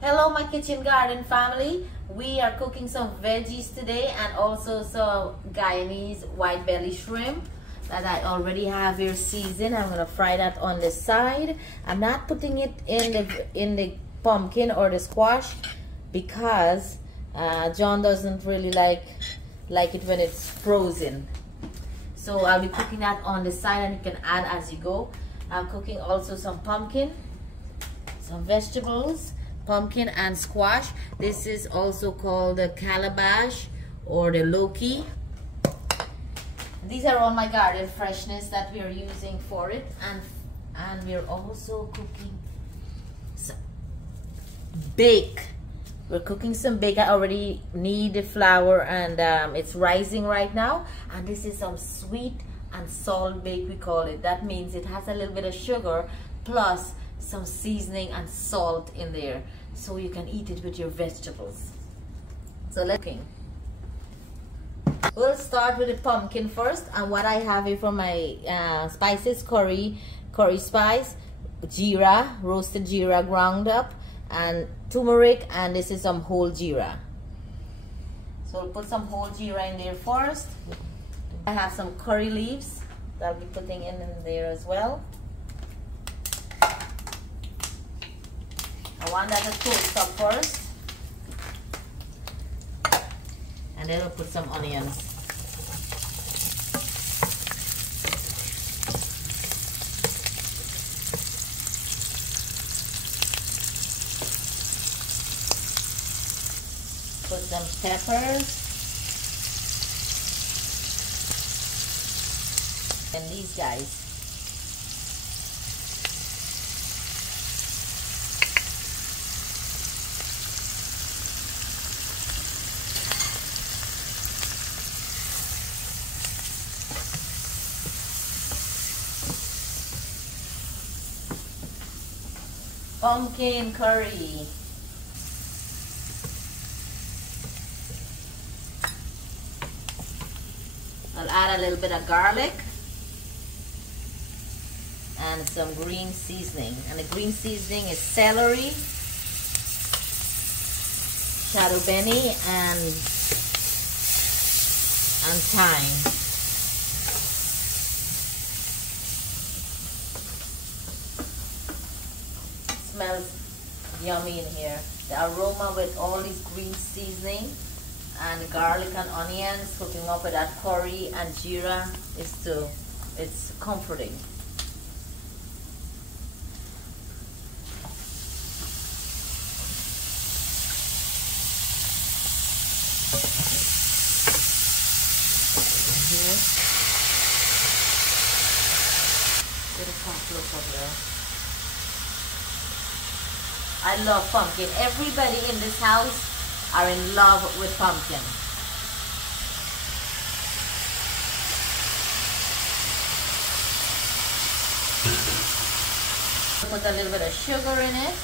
Hello my kitchen garden family. We are cooking some veggies today and also some Guyanese white belly shrimp that I already have here seasoned. I'm gonna fry that on the side. I'm not putting it in the pumpkin or the squash because John doesn't really like it when it's frozen. So I'll be cooking that on the side and you can add as you go. I'm cooking also some pumpkin, some vegetables, pumpkin and squash. This is also called the calabash or the Loki. These are all my garden freshness that we are using for it, and we're also cooking some bake. We're cooking some bake. I already knead the flour and it's rising right now. And this is some sweet and salt bake, we call it. That means it has a little bit of sugar plus some seasoning and salt in there, so you can eat it with your vegetables. So let's cook. We'll start with the pumpkin first, and what I have here for my spices: curry spice, jeera, roasted jeera ground up, and turmeric, and this is some whole jeera. So we'll put some whole jeera in there first. I have some curry leaves that I'll be putting in there as well. I want that to toast up first, and then we'll put some onions. Put some peppers. And these guys. Pumpkin curry. I'll add a little bit of garlic and some green seasoning. And the green seasoning is celery, shadow bennie, and thyme. Smells yummy in here. The aroma with all these green seasoning and garlic and onions cooking up with that curry and jeera it's comforting. I love pumpkin. Everybody in this house are in love with pumpkin. Put a little bit of sugar in it.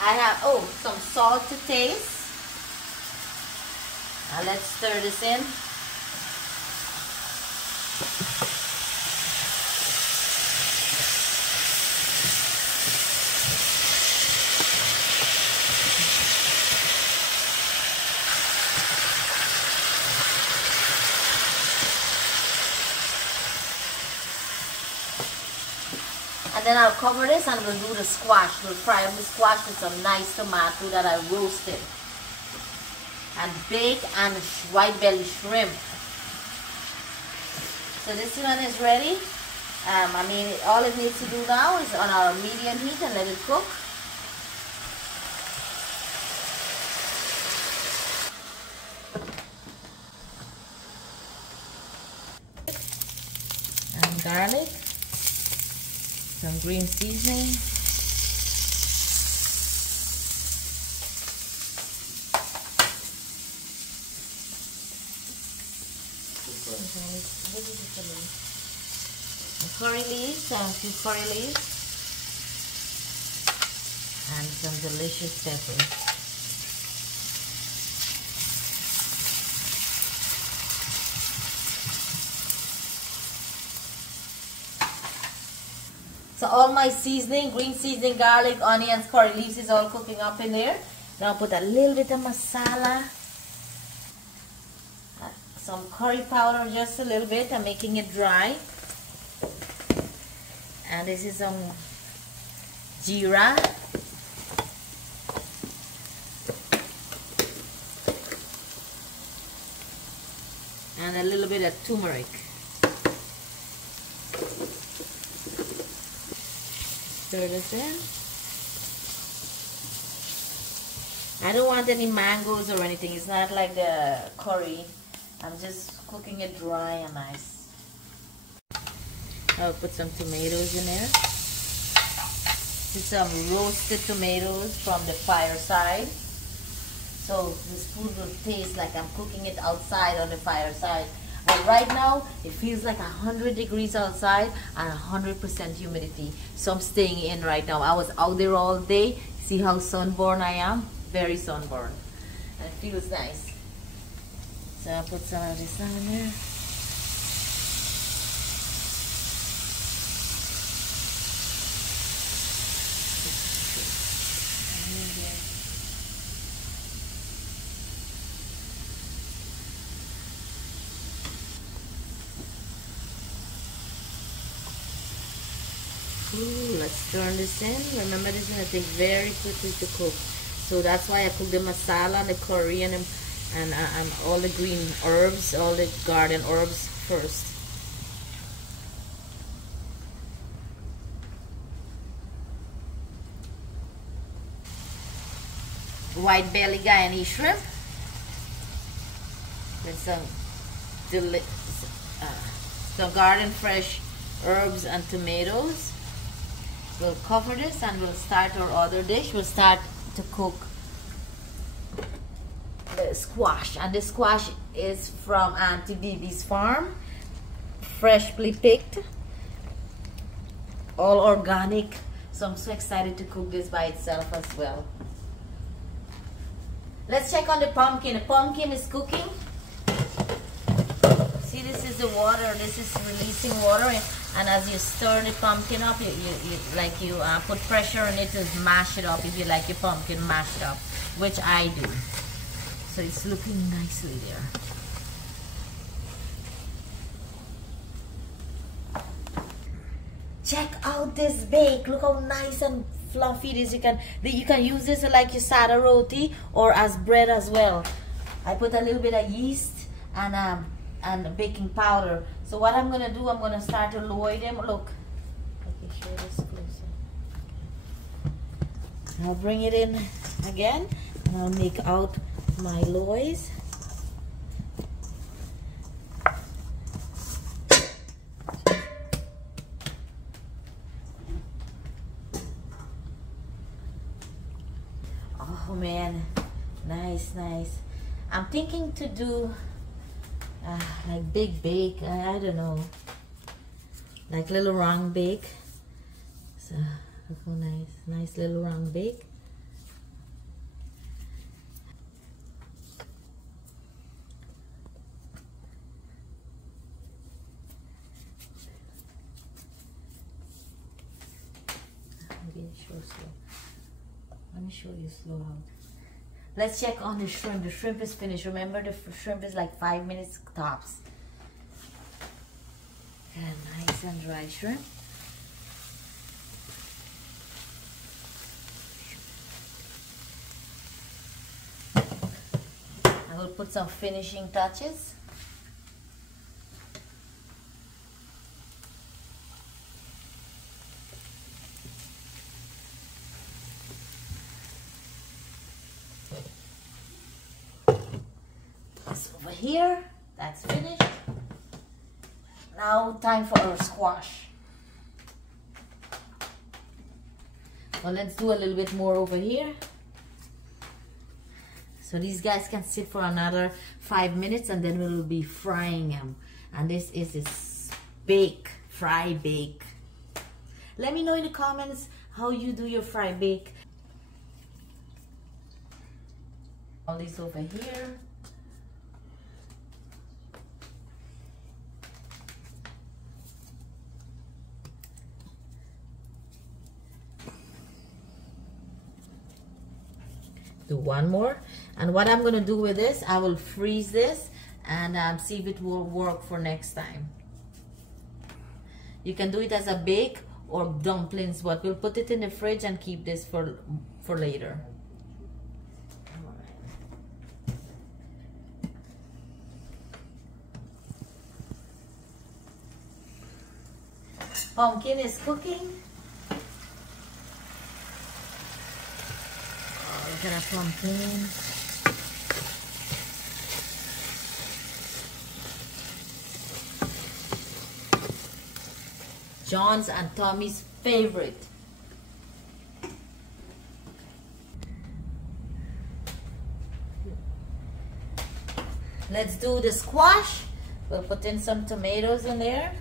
I have some salt to taste. Now let's stir this in. And then I'll cover this and we'll do the squash. We'll fry up the squash with some nice tomato that I roasted. And bake and white belly shrimp. So this one is ready. All it needs to do now is on our medium heat and let it cook. And garlic. Some green seasoning. Curry leaves, a few curry leaves, and some delicious peppers. So all my seasoning, green seasoning, garlic, onions, curry leaves is all cooking up in there. Now put a little bit of masala, some curry powder, just a little bit. I'm making it dry. And this is some jeera. And a little bit of turmeric. Stir this in. I don't want any mangoes or anything. It's not like the curry. I'm just cooking it dry and nice. I'll put some tomatoes in there. This is some roasted tomatoes from the fireside. So this food will taste like I'm cooking it outside on the fireside. But right now, it feels like 100 degrees outside and 100% humidity. So I'm staying in right now. I was out there all day. See how sunburned I am? Very sunburned. And it feels nice. So I'll put some of this on there. Ooh, let's turn this in. Remember, this is going to take very quickly to cook. So that's why I cook the masala, the curry, and all the green herbs, all the garden herbs first. White belly Guyanese shrimp with some garden fresh herbs and tomatoes. We'll cover this and we'll start our other dish. We'll start to cook the squash, and the squash is from Auntie Bibi's farm, freshly picked, all organic. So I'm so excited to cook this by itself as well. Let's check on the pumpkin. The pumpkin is cooking. See, this is the water. This is releasing water, and as you stir the pumpkin up, you put pressure on it to mash it up. If you like your pumpkin mashed up, which I do. So it's looking nicely there. Check out this bake. Look how nice and fluffy it is. You can use this like your sada roti or as bread as well. I put a little bit of yeast and baking powder. So what I'm gonna do, I'm gonna start to lower them. Look, I can show this closer. I'll bring it in again, and I'll make out my loaves. Oh man, nice. I'm thinking to do like big bake. I don't know, like little round bake. So look how nice little round bake. Maybe show slow. Let me show you slow out. Let's check on the shrimp. The shrimp is finished. Remember, the shrimp is like 5 minutes tops. And nice and dry shrimp. I will put some finishing touches. Over here, that's finished. Now time for our squash. Well, let's do a little bit more over here. So these guys can sit for another 5 minutes, and then we'll be frying them. And this is this fry bake. Let me know in the comments how you do your fry bake. All this over here. do one more. And what I'm gonna do with this, I will freeze this and see if it will work for next time. You can do it as a bake or dumplings, but we'll put it in the fridge and keep this for later. Pumpkin is cooking. Oh, look at that pumpkin. John's and Tommy's favorite. Let's do the squash. We'll put in some tomatoes in there.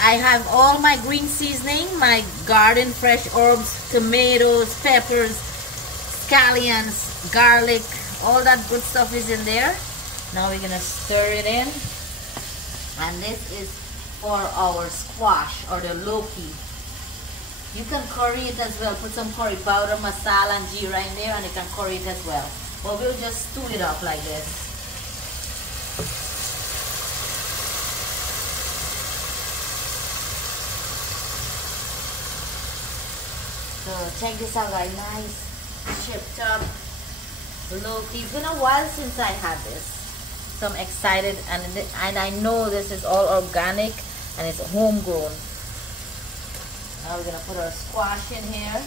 I have all my green seasoning, my garden fresh herbs, tomatoes, peppers, scallions, garlic, all that good stuff is in there. Now we're gonna stir it in. And this is for our squash or the Loki. You can curry it as well. Put some curry powder, masala and jeera in there and you can curry it as well. But we'll just stew it up like this. So check this out guys, nice chipped up Loki. It's been a while since I had this. So I'm excited and I know this is all organic and it's homegrown. Now we're gonna put our squash in here.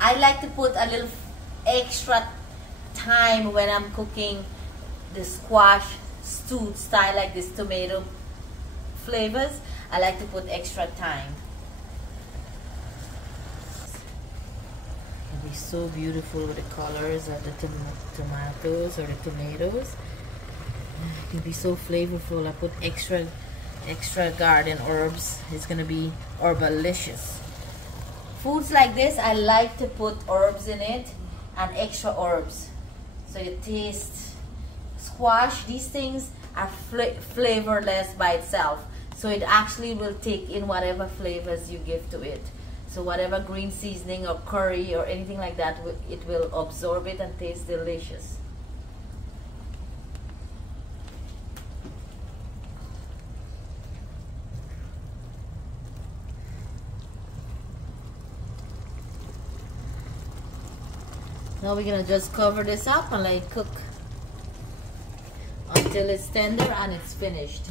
I like to put a little extra thyme when I'm cooking the squash stew style, like this tomato flavors. I like to put extra thyme. It'll be so beautiful with the colors of the tomatoes or the tomatoes. It can be so flavorful. I put extra garden herbs. It's gonna be herbalicious. Foods like this, I like to put herbs in it and extra herbs. So you taste squash. These things are flavorless by itself. So it actually will take in whatever flavors you give to it. So whatever green seasoning or curry or anything like that, it will absorb it and taste delicious. Now we're gonna just cover this up and let it cook until it's tender and it's finished.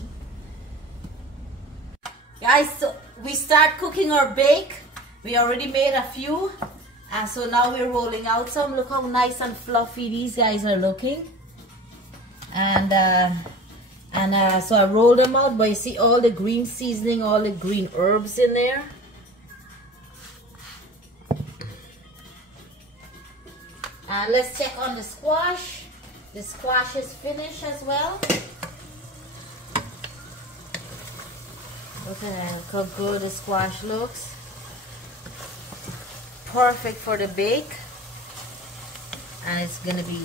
Guys, so we start cooking our bake. We already made a few, and so now we're rolling out some. Look how nice and fluffy these guys are looking. And so I rolled them out, but you see all the green seasoning, all the green herbs in there. Let's check on the squash. The squash is finished as well. Look at how good the squash looks. Perfect for the bake. And it's gonna be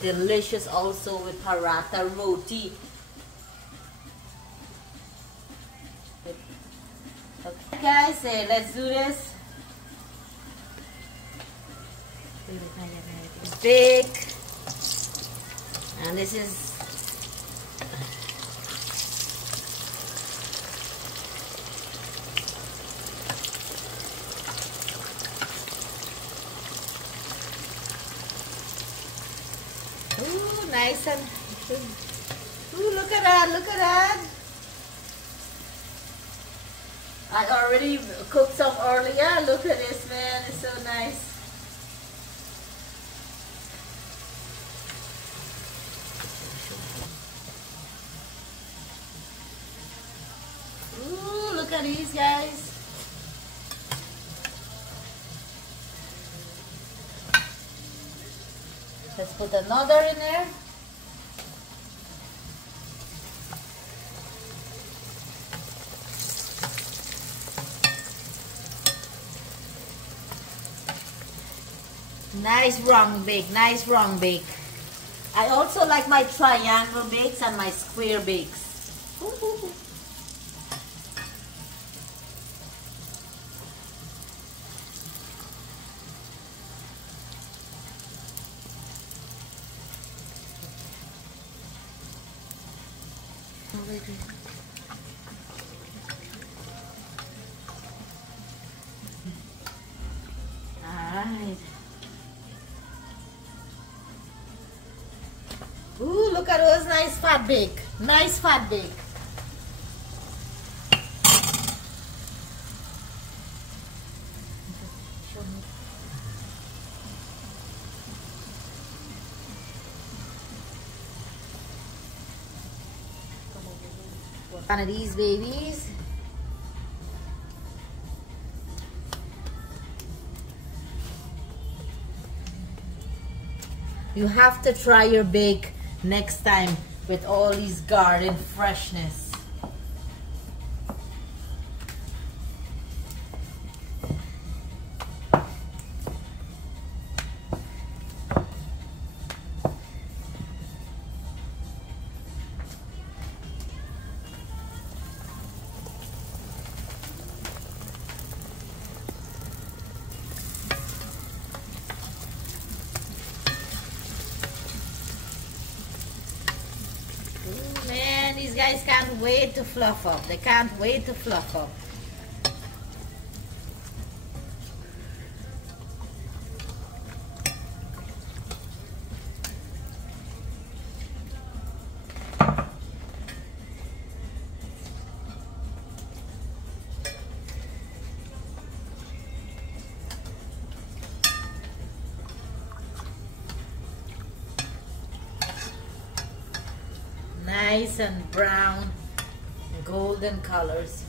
delicious also with paratha roti. Okay guys, let's do this. Bake, and this is ooh, nice and ooh, look at that, look at that. I already cooked some earlier. Look at this, man, it's so nice. of these, guys. Let's put another in there. Nice round bake, nice round bake. I also like my triangle bakes and my square bakes. Ooh. Alright. Ooh, look at those nice fat bake. Nice fat bake. One of these babies. You have to try your bake next time with all these garden freshness. Man, these guys can't wait to fluff up. They can't wait to fluff up. Nice and brown, golden colors.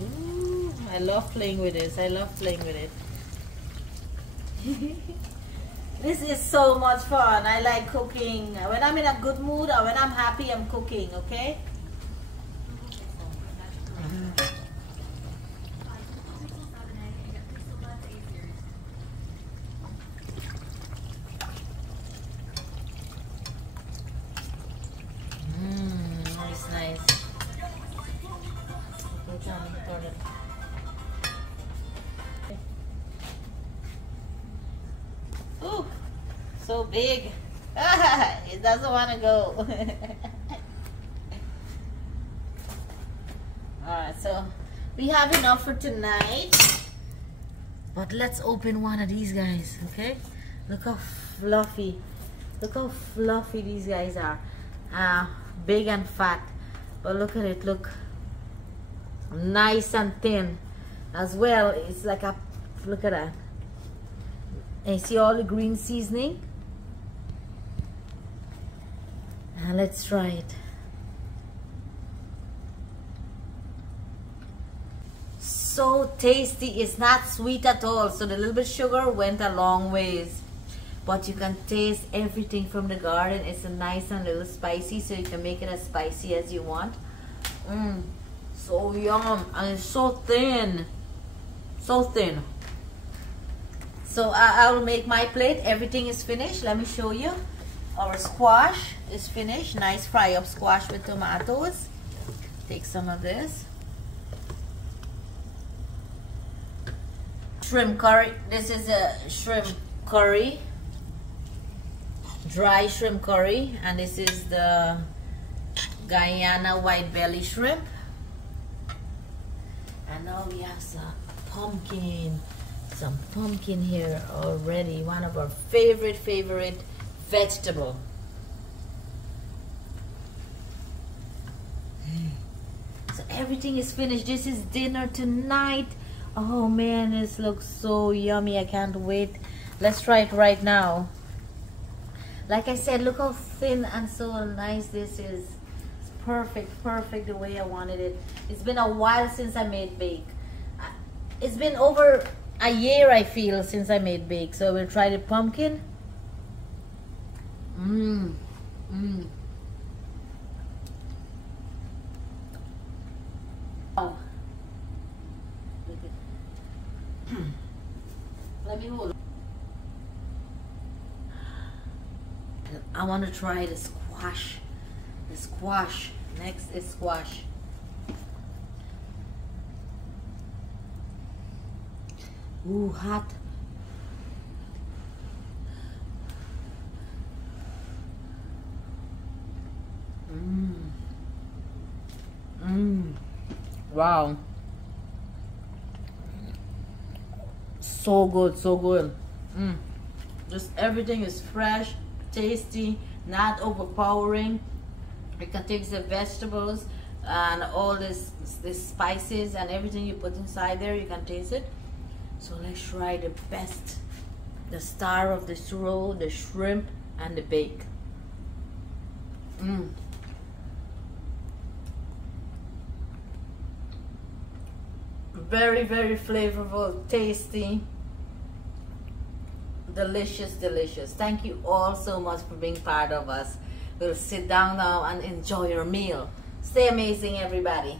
Ooh, I love playing with this. I love playing with it. This is so much fun. I like cooking. When I'm in a good mood or when I'm happy, I'm cooking, okay? Nice. Ooh, so big. It doesn't want to go. Alright, so we have enough for tonight. But let's open one of these guys, okay? Look how fluffy. Look how fluffy these guys are. Big and fat. But look at it, look. Nice and thin. As well, it's like a, look at that. And you see all the green seasoning? And let's try it. So tasty. It's not sweet at all. So the little bit sugar went a long ways. But you can taste everything from the garden. It's a nice and little spicy, so you can make it as spicy as you want. So yum, and it's so thin. So thin. So I'll make my plate. Everything is finished. Let me show you. Our squash is finished. Nice fry up squash with tomatoes. Take some of this. Shrimp curry. This is a shrimp curry. Dry shrimp curry, and this is the Guyana white belly shrimp. And now we have some pumpkin here already. One of our favorite vegetable. So everything is finished. This is dinner tonight. Oh man, this looks so yummy. I can't wait. Let's try it right now. Like I said, look how thin and so nice this is. It's perfect, perfect the way I wanted it. It's been a while since I made bake. It's been over a year, I feel, since I made bake. So we'll try the pumpkin. Oh. Let me hold. I want to try the squash. The squash. Next is squash. Ooh, hot. Wow. So good, so good. Just everything is fresh, tasty, not overpowering. You can taste the vegetables and all this spices and everything you put inside there. You can taste it. So let's try the best, the star of this roll, the shrimp and the bake. Very, very flavorful, tasty, delicious, delicious. Thank you all so much for being part of us. We'll sit down now and enjoy your meal. Stay amazing, everybody.